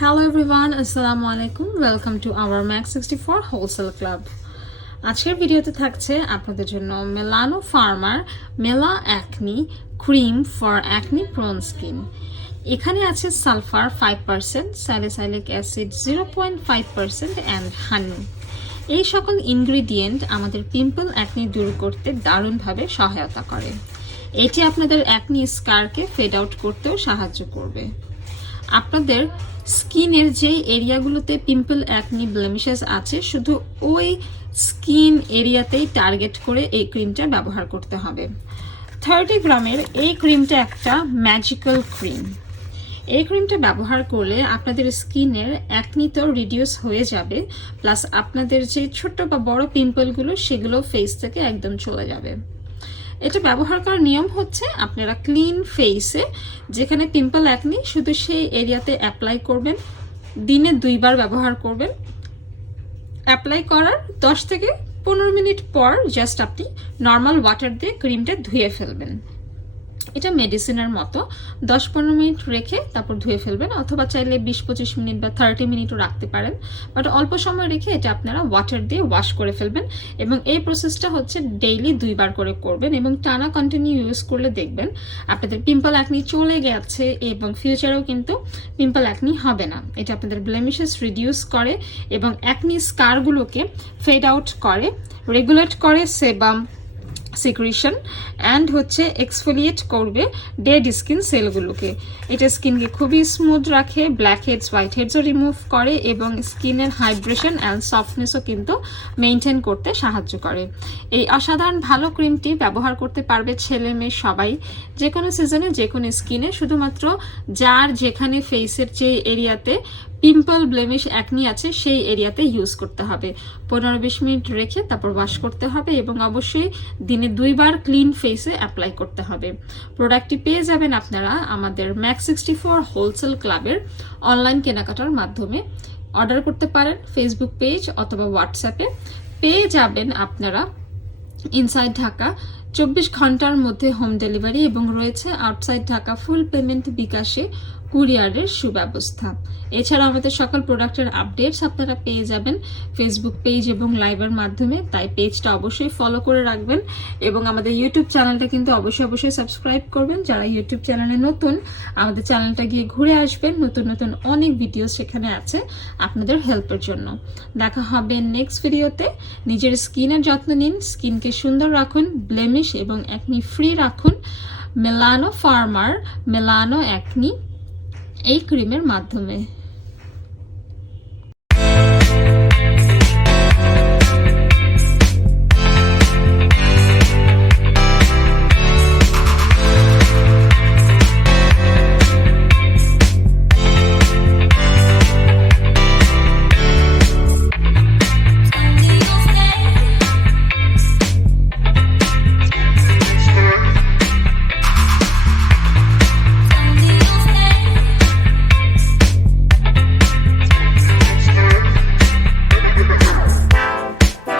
Hello everyone, Assalamu alaikum. Welcome to our Mak64 Wholesale Club. আজকের ভিডিওতে থাকছে আপনাদের জন্য মেলানো farmer Melaakne cream for Acne Prone Skin। এখানে আছে সালফার 5%, স্যালিসাইলিক অ্যাসিড 0.5% and হানি। এই সকল ইনগ্রেডিয়েন্ট আমাদের পিম্পল অ্যাকনি দূর করতে দারুণভাবে সহায়তা করে। এটি আপনাদের অ্যাকনি স্কারকে ফেড আউট করতেও সাহায্য করবে। আপনাদের স্কিনের যে এরিয়াগুলোতে পিম্পল অ্যাকনি ব্লেমিশেস আছে শুধু ওই স্কিন এরিয়াতেই টার্গেট করে এই ক্রিমটা ব্যবহার করতে হবে। 30 গ্রামের এই ক্রিমটা একটা ম্যাজিক্যাল ক্রিম। এই ক্রিমটা ব্যবহার করলে আপনাদের স্কিনের অ্যাকনি তো রিডিউস হয়ে যাবে, প্লাস আপনাদের যে ছোট বা বড় পিম্পলগুলো সেগুলো ফেস থেকে একদম চলে যাবে। এটা ব্যবহার করার নিয়ম হচ্ছে আপনারা ক্লিন ফেসে যেখানে পিম্পল অ্যাকনি শুধু সেই এরিয়াতে অ্যাপ্লাই করবেন। দিনে 2 বার ব্যবহার করবেন। অ্যাপ্লাই করার 10 থেকে 15 মিনিট পর জাস্ট আপনি নর্মাল ওয়াটার দিয়ে ক্রিমটা ধুয়ে ফেলবেন। এটা মেডিসিনের মতো 10-15 মিনিট রেখে তারপর ধুয়ে ফেলবেন, অথবা চাইলে 20-25 মিনিট বা 30 মিনিটও রাখতে পারেন, বাট অল্প সময় রেখে এটা আপনারা ওয়াটার দিয়ে ওয়াশ করে ফেলবেন। এবং এই প্রসেসটা হচ্ছে ডেইলি 2 বার করে করবেন এবং টানা কন্টিনিউ ইউজ করলে দেখবেন আপনাদের পিম্পল অ্যাকনি চলে গেছে এবং ফিউচারেও কিন্তু পিম্পল অ্যাকনি হবে না। এটা আপনাদের ব্লেমিশেস রিডিউস করে এবং অ্যাকনি স্কারগুলোকে ফেড আউট করে, রেগুলেট করে সেবাম secretion and হচ্ছে এক্সফোলিয়েট করবে ডেড স্কিন সেলগুলোকে। এটা স্কিনকে খুবই স্মুথ রাখে, ব্ল্যাকহেডস হোয়াইটহেডসও রিমুভ করে এবং স্কিনের হাইড্রেশন অ্যান্ড সফটনেসও কিন্তু মেনটেন করতে সাহায্য করে। এই অসাধারণ ভালো ক্রিমটি ব্যবহার করতে পারবে ছেলে মেয়ে সবাই, যে কোনো সিজনে যে কোনো স্কিনে, শুধুমাত্র যার যেখানে ফেসের যে এরিয়াতে পিম্পল ব্লেমিশ অ্যাকনি আছে সেই এরিয়াতে ইউজ করতে হবে। 15-20 মিনিট রেখে তারপর ওয়াশ করতে হবে এবং অবশ্যই দিনে 2 বার ক্লিন ফেসে অ্যাপ্লাই করতে হবে। প্রোডাক্টটি পেয়ে যাবেন আপনারা আমাদের Mak64 হোলসেল ক্লাবের অনলাইন কেনাকাটার মাধ্যমে। অর্ডার করতে পারেন ফেসবুক পেজ অথবা হোয়াটসঅ্যাপে। পেয়ে যাবেন আপনারা ইনসাইড ঢাকা 24 ঘন্টার মধ্যে হোম ডেলিভারি এবং রয়েছে আউটসাইড ঢাকা ফুল পেমেন্ট বিকাশে কুরিয়ারের সুব্যবস্থা। এছাড়া আমাদের সকল প্রোডাক্টের আপডেটস আপনারা পেয়ে যাবেন ফেসবুক পেজ এবং লাইভের মাধ্যমে, তাই পেজটা অবশ্যই ফলো করে রাখবেন এবং আমাদের ইউটিউব চ্যানেলটা কিন্তু অবশ্যই সাবস্ক্রাইব করবেন। যারা ইউটিউব চ্যানেলে নতুন, আমাদের চ্যানেলটা গিয়ে ঘুরে আসবেন, নতুন নতুন অনেক ভিডিও সেখানে আছে আপনাদের হেল্পের জন্য। দেখা হবে নেক্সট ভিডিওতে। নিজের স্কিনের যত্ন নিন, স্কিনকে সুন্দর রাখুন, ব্লেমিশ এবং অ্যাকনি ফ্রি রাখুন মেলানো ফার্মার মেলানো অ্যাকনি এই ক্রিমের মাধ্যমে।